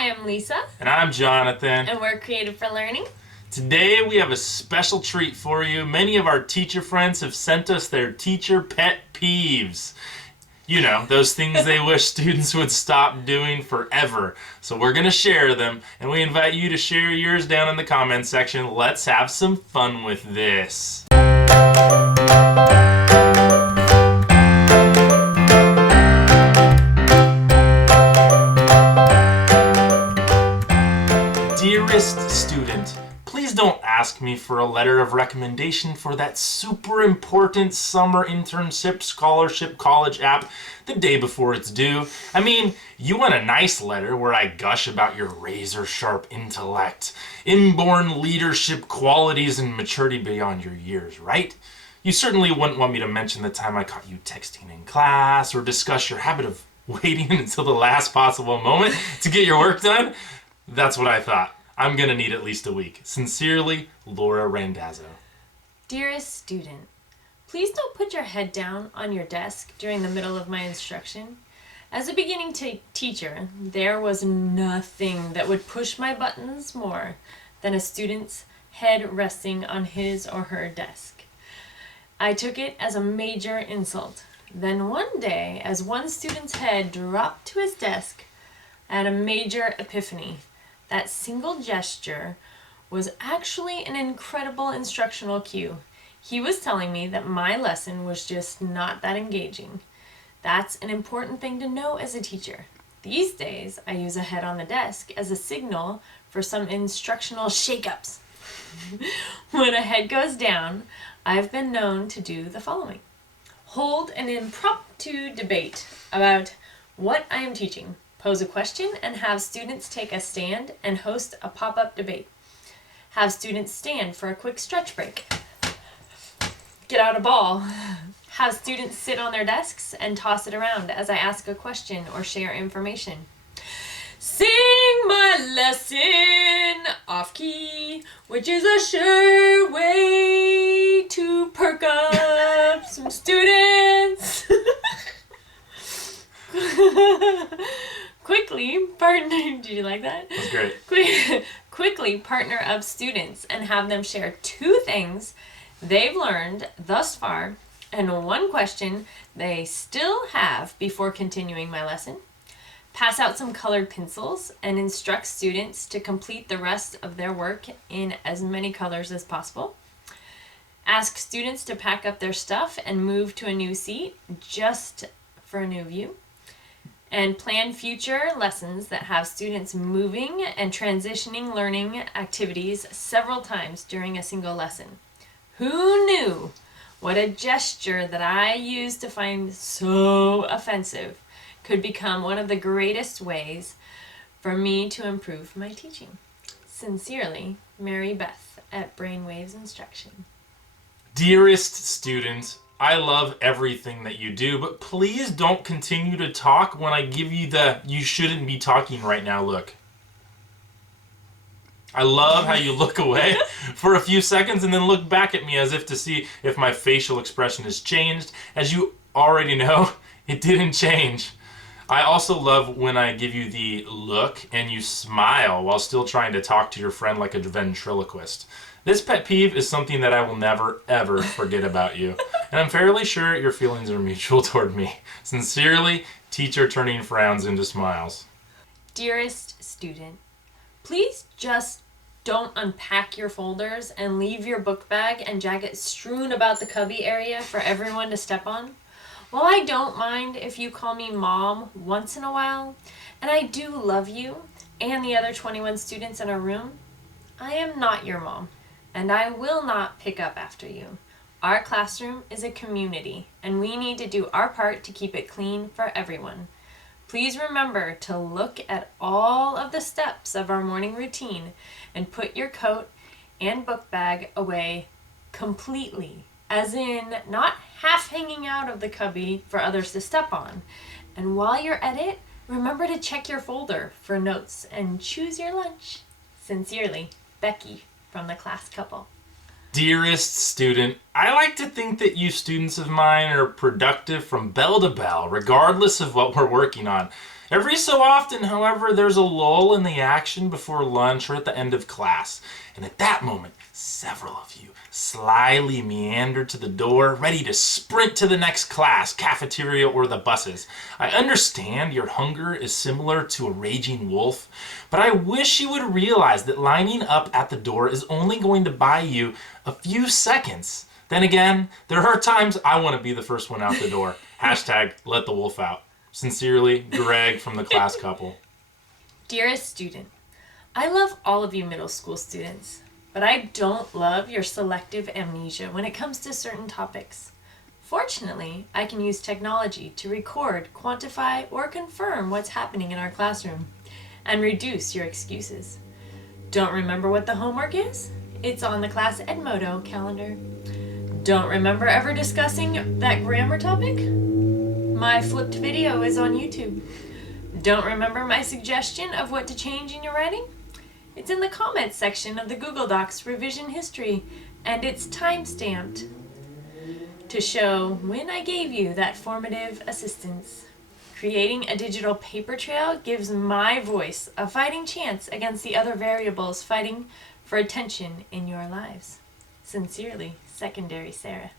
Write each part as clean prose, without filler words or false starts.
Hi, I'm Lisa. And I'm Jonathan. And we're Creative for Learning. Today we have a special treat for you. Many of our teacher friends have sent us their teacher pet peeves. You know, those things they wish students would stop doing forever. So we're going to share them, and we invite you to share yours down in the comments section. Let's have some fun with this. Dearest student, please don't ask me for a letter of recommendation for that super important summer internship, scholarship, college app the day before it's due. I mean, you want a nice letter where I gush about your razor-sharp intellect, inborn leadership qualities, and maturity beyond your years, right? You certainly wouldn't want me to mention the time I caught you texting in class or discuss your habit of waiting until the last possible moment to get your work done. That's what I thought. I'm gonna need at least a week. Sincerely, Laura Randazzo. Dearest student, please don't put your head down on your desk during the middle of my instruction. As a beginning teacher, there was nothing that would push my buttons more than a student's head resting on his or her desk. I took it as a major insult. Then one day, as one student's head dropped to his desk, I had a major epiphany. That single gesture was actually an incredible instructional cue. He was telling me that my lesson was just not that engaging. That's an important thing to know as a teacher. These days, I use a head on the desk as a signal for some instructional shakeups. When a head goes down, I've been known to do the following. Hold an impromptu debate about what I am teaching. Pose a question and have students take a stand and host a pop-up debate. Have students stand for a quick stretch break. Get out a ball. Have students sit on their desks and toss it around as I ask a question or share information. Sing my lesson off key, which is a sure way to perk up some students. Quickly partner. Did you like that? That's great. Quickly partner up students and have them share 2 things they've learned thus far and 1 question they still have before continuing my lesson. Pass out some colored pencils and instruct students to complete the rest of their work in as many colors as possible. Ask students to pack up their stuff and move to a new seat just for a new view. And plan future lessons that have students moving and transitioning learning activities several times during a single lesson. Who knew what a gesture that I used to find so offensive could become one of the greatest ways for me to improve my teaching? Sincerely, Mary Beth at Brainwaves Instruction. Dearest student, I love everything that you do, but please don't continue to talk when I give you the "you shouldn't be talking right now" look. I love how you look away for a few seconds and then look back at me as if to see if my facial expression has changed. As you already know, it didn't change. I also love when I give you the look and you smile while still trying to talk to your friend like a ventriloquist. This pet peeve is something that I will never, ever forget about you. And I'm fairly sure your feelings are mutual toward me. Sincerely, teacher turning frowns into smiles. Dearest student, please just don't unpack your folders and leave your book bag and jacket strewn about the cubby area for everyone to step on. While I don't mind if you call me Mom once in a while, and I do love you and the other 21 students in our room, I am not your mom, and I will not pick up after you. Our classroom is a community, and we need to do our part to keep it clean for everyone. Please remember to look at all of the steps of our morning routine and put your coat and book bag away completely, as in not half hanging out of the cubby for others to step on. And while you're at it, remember to check your folder for notes and choose your lunch. Sincerely, Becky from the class couple. Dearest student, I like to think that you students of mine are productive from bell to bell, regardless of what we're working on. Every so often, however, there's a lull in the action before lunch or at the end of class. And at that moment, several of you slyly meander to the door, ready to sprint to the next class, cafeteria, or the buses. I understand your hunger is similar to a raging wolf, but I wish you would realize that lining up at the door is only going to buy you a few seconds. Then again, there are times I want to be the first one out the door. Hashtag let the wolf out. Sincerely, Greg from the class couple. Dearest student, I love all of you middle school students, but I don't love your selective amnesia when it comes to certain topics. Fortunately, I can use technology to record, quantify, or confirm what's happening in our classroom and reduce your excuses. Don't remember what the homework is? It's on the Class Edmodo calendar. Don't remember ever discussing that grammar topic? My flipped video is on YouTube. Don't remember my suggestion of what to change in your writing? It's in the comments section of the Google Docs revision history, and it's time-stamped to show when I gave you that formative assistance. Creating a digital paper trail gives my voice a fighting chance against the other variables fighting for attention in your lives. Sincerely, Secondary Sara.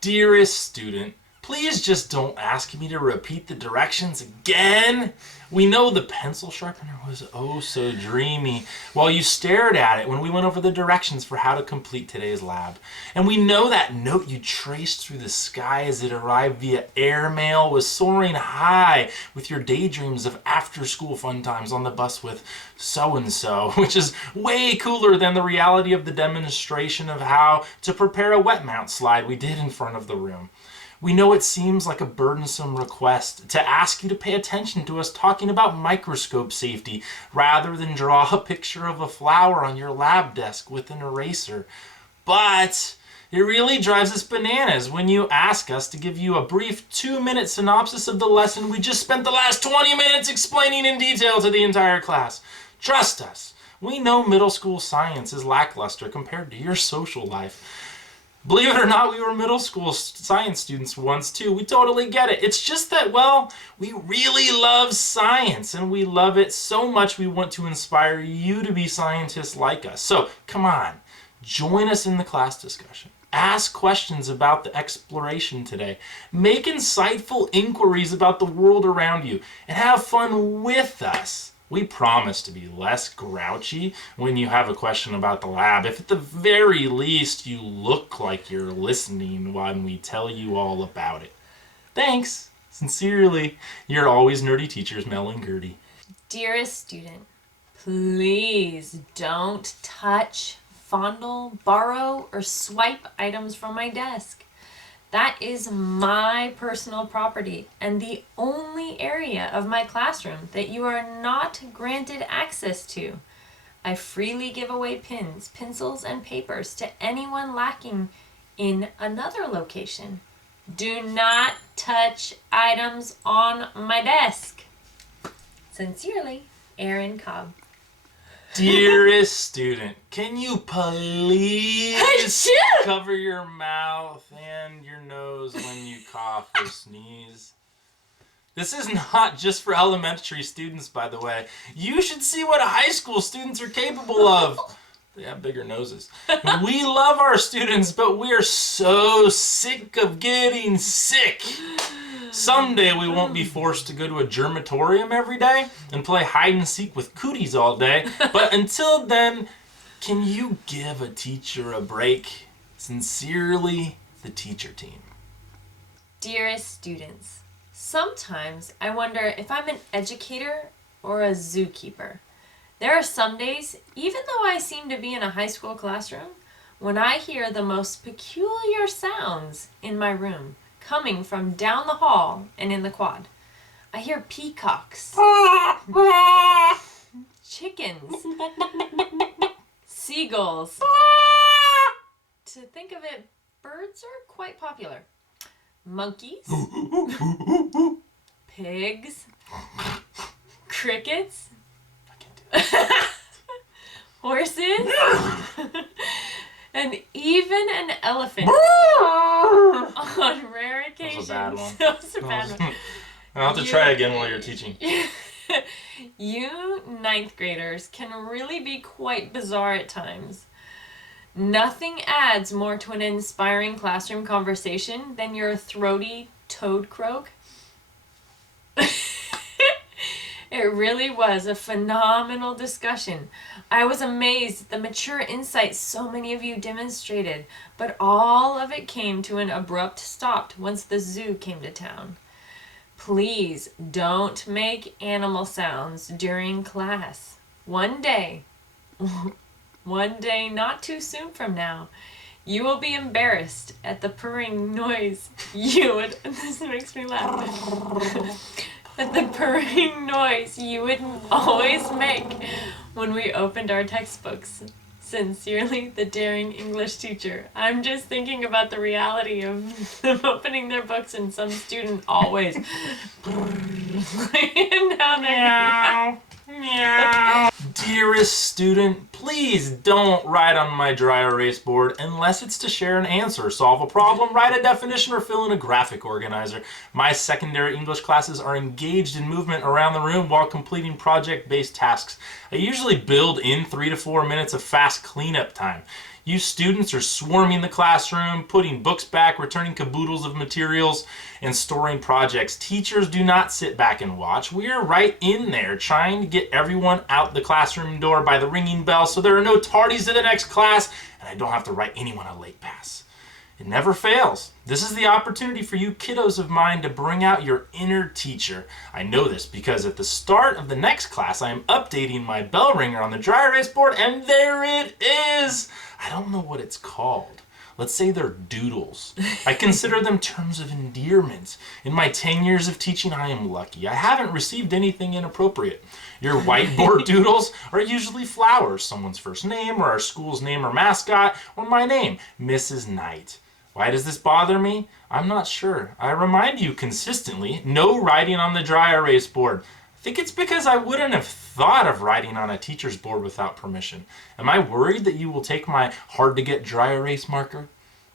Dearest student, please just don't ask me to repeat the directions again. We know the pencil sharpener was oh so dreamy while you stared at it when we went over the directions for how to complete today's lab. And we know that note you traced through the sky as it arrived via airmail was soaring high with your daydreams of after-school fun times on the bus with so-and-so, which is way cooler than the reality of the demonstration of how to prepare a wet mount slide we did in front of the room. We know it seems like a burdensome request to ask you to pay attention to us talking about microscope safety rather than draw a picture of a flower on your lab desk with an eraser. But it really drives us bananas when you ask us to give you a brief 2-minute synopsis of the lesson we just spent the last 20 minutes explaining in detail to the entire class. Trust us, we know middle school science is lackluster compared to your social life. Believe it or not, we were middle school science students once too. We totally get it. It's just that, well, we really love science and we love it so much we want to inspire you to be scientists like us. So come on, join us in the class discussion. Ask questions about the exploration today. Make insightful inquiries about the world around you and have fun with us. We promise to be less grouchy when you have a question about the lab. If at the very least you look like you're listening when we tell you all about it. Thanks. Sincerely, your always nerdy teachers, Mel and Gerdy. Dearest student, please don't touch, fondle, borrow, or swipe items from my desk. That is my personal property and the only area of my classroom that you are not granted access to. I freely give away pens, pencils, and papers to anyone lacking in another location. Do not touch items on my desk. Sincerely, Erin Cobb. Dearest student, can you please cover your mouth and your nose when you cough or sneeze? This is not just for elementary students, by the way. You should see what high school students are capable of. They have bigger noses. We love our students, but we are so sick of getting sick. Someday we won't be forced to go to a germatorium every day and play hide and seek with cooties all day. But until then, can you give a teacher a break? Sincerely, the teacher team. Dearest students, sometimes I wonder if I'm an educator or a zookeeper. There are some days, even though I seem to be in a high school classroom, when I hear the most peculiar sounds in my room coming from down the hall and in the quad. I hear peacocks, chickens, seagulls. To think of it, birds are quite popular. Monkeys, pigs, crickets, horses, and even an elephant on rare occasions. That was a bad one. That was a bad one. I'll have to try again while you're teaching. You ninth graders can really be quite bizarre at times. Nothing adds more to an inspiring classroom conversation than your throaty toad croak. It really was a phenomenal discussion. I was amazed at the mature insight so many of you demonstrated, but all of it came to an abrupt stop once the zoo came to town. Please don't make animal sounds during class. One day not too soon from now, you will be embarrassed at the purring noise you would, this makes me laugh, at the purring noise you would always make when we opened our textbooks. Sincerely, the daring English teacher. I'm just thinking about the reality of them opening their books and some student always laying down there. Meow. Dearest student, please don't write on my dry erase board unless it's to share an answer, solve a problem, write a definition, or fill in a graphic organizer. My secondary English classes are engaged in movement around the room while completing project-based tasks. I usually build in 3 to 4 minutes of fast cleanup time. You students are swarming the classroom, putting books back, returning caboodles of materials, and storing projects. Teachers do not sit back and watch. We are right in there trying to get everyone out the classroom door by the ringing bell so there are no tardies to the next class and I don't have to write anyone a late pass. It never fails. This is the opportunity for you kiddos of mine to bring out your inner teacher. I know this because at the start of the next class I am updating my bell ringer on the dry erase board and there it is! I don't know what it's called. Let's say they're doodles. I consider them terms of endearment. In my 10 years of teaching, I am lucky. I haven't received anything inappropriate. Your whiteboard doodles are usually flowers, someone's first name, or our school's name or mascot, or my name, Mrs. Knight. Why does this bother me? I'm not sure. I remind you consistently, no writing on the dry erase board. I think it's because I wouldn't have thought of writing on a teacher's board without permission. Am I worried that you will take my hard-to-get dry erase marker?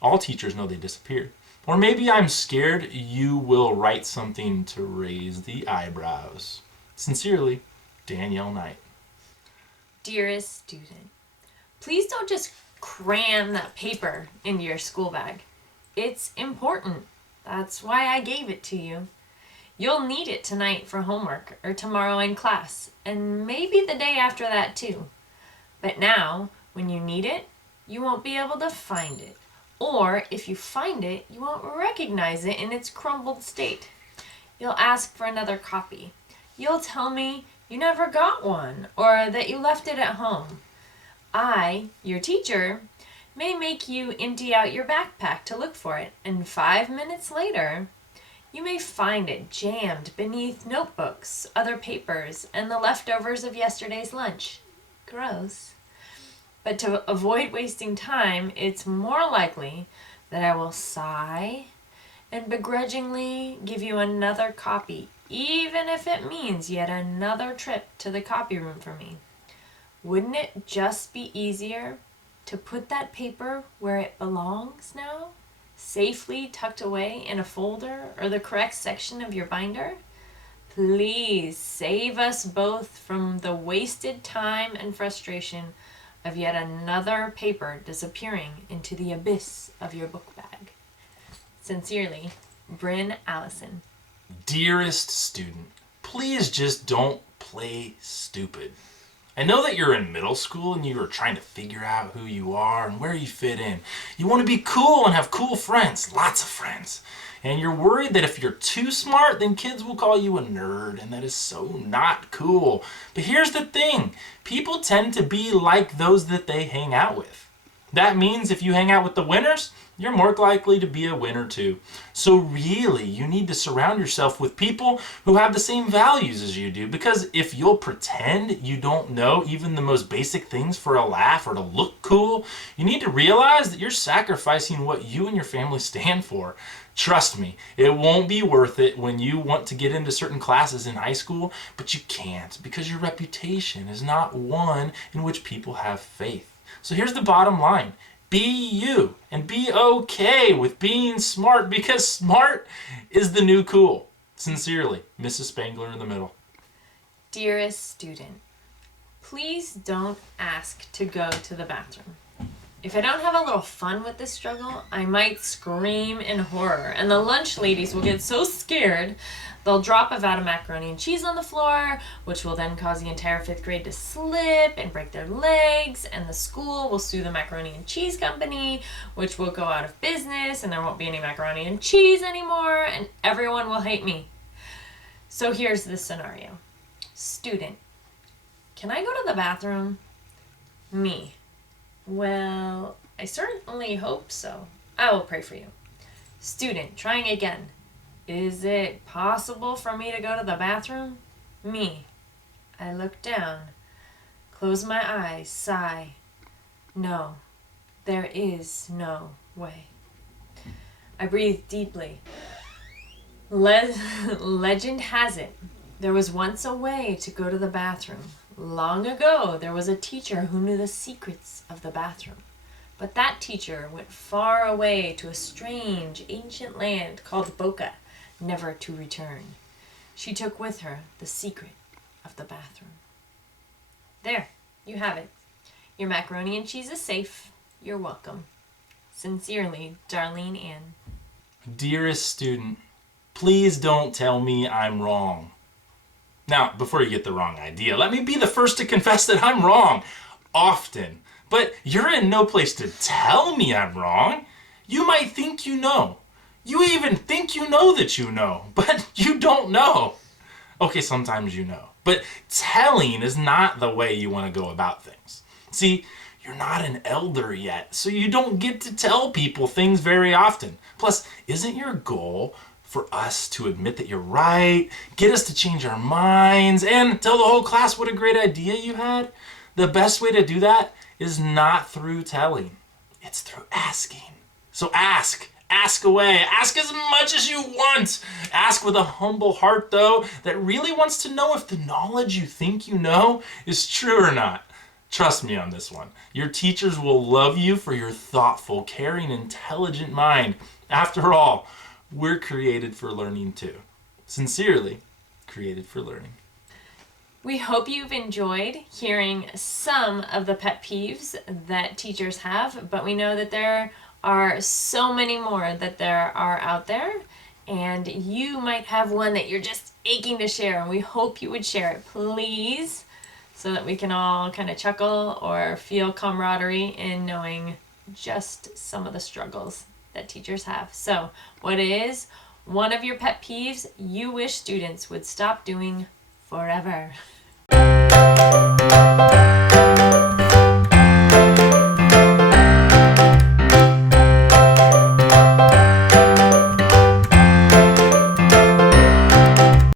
All teachers know they disappeared. Or maybe I'm scared you will write something to raise the eyebrows. Sincerely, Danielle Knight. Dearest student, please don't just cram that paper into your school bag. It's important. That's why I gave it to you. You'll need it tonight for homework or tomorrow in class, and maybe the day after that too. But now, when you need it, you won't be able to find it. Or if you find it, you won't recognize it in its crumbled state. You'll ask for another copy. You'll tell me you never got one or that you left it at home. I, your teacher, may make you empty out your backpack to look for it, and 5 minutes later, you may find it jammed beneath notebooks, other papers, and the leftovers of yesterday's lunch. Gross. But to avoid wasting time, it's more likely that I will sigh and begrudgingly give you another copy, even if it means yet another trip to the copy room for me. Wouldn't it just be easier to put that paper where it belongs now? Safely tucked away in a folder or the correct section of your binder? Please save us both from the wasted time and frustration of yet another paper disappearing into the abyss of your book bag. Sincerely, Bryn Allison. Dearest student, please just don't play stupid. I know that you're in middle school and you are trying to figure out who you are and where you fit in. You want to be cool and have cool friends, lots of friends. And you're worried that if you're too smart, then kids will call you a nerd, and that is so not cool. But here's the thing. People tend to be like those that they hang out with. That means if you hang out with the winners, you're more likely to be a winner too. So really, you need to surround yourself with people who have the same values as you do, because if you'll pretend you don't know even the most basic things for a laugh or to look cool, you need to realize that you're sacrificing what you and your family stand for. Trust me, it won't be worth it when you want to get into certain classes in high school, but you can't because your reputation is not one in which people have faith. So here's the bottom line. Be you and be okay with being smart, because smart is the new cool. Sincerely, Mrs. Spangler in the middle. Dearest student, please don't ask to go to the bathroom. If I don't have a little fun with this struggle, I might scream in horror, and the lunch ladies will get so scared they'll drop a vat of macaroni and cheese on the floor, which will then cause the entire 5th grade to slip and break their legs, and the school will sue the macaroni and cheese company, which will go out of business, and there won't be any macaroni and cheese anymore, and everyone will hate me. So here's the scenario. Student, can I go to the bathroom? Me. Well, I certainly hope so. I will pray for you. Student, trying again. Is it possible for me to go to the bathroom? Me. I look down, close my eyes, sigh. No, there is no way. I breathe deeply. Legend has it, there was once a way to go to the bathroom. Long ago, there was a teacher who knew the secrets of the bathroom. But that teacher went far away to a strange, ancient land called Boca, never to return. She took with her the secret of the bathroom. There, you have it. Your macaroni and cheese is safe. You're welcome. Sincerely, Darlene Anne. Dearest student, please don't tell me I'm wrong. Now, before you get the wrong idea, let me be the first to confess that I'm wrong. Often. But you're in no place to tell me I'm wrong. You might think you know. You even think you know that you know, but you don't know. Okay, sometimes you know. But telling is not the way you want to go about things. See, you're not an elder yet, so you don't get to tell people things very often. Plus, isn't your goal for us to admit that you're right, get us to change our minds, and tell the whole class what a great idea you had? The best way to do that is not through telling. It's through asking. So ask. Ask away. Ask as much as you want. Ask with a humble heart, though, that really wants to know if the knowledge you think you know is true or not. Trust me on this one. Your teachers will love you for your thoughtful, caring, intelligent mind. After all, we're created for learning too. Sincerely, created for learning. We hope you've enjoyed hearing some of the pet peeves that teachers have, but we know that there are so many more that there are out there, and you might have one that you're just aching to share, and we hope you would share it, please, so that we can all kind of chuckle or feel camaraderie in knowing just some of the struggles that teachers have. So, what is one of your pet peeves you wish students would stop doing forever?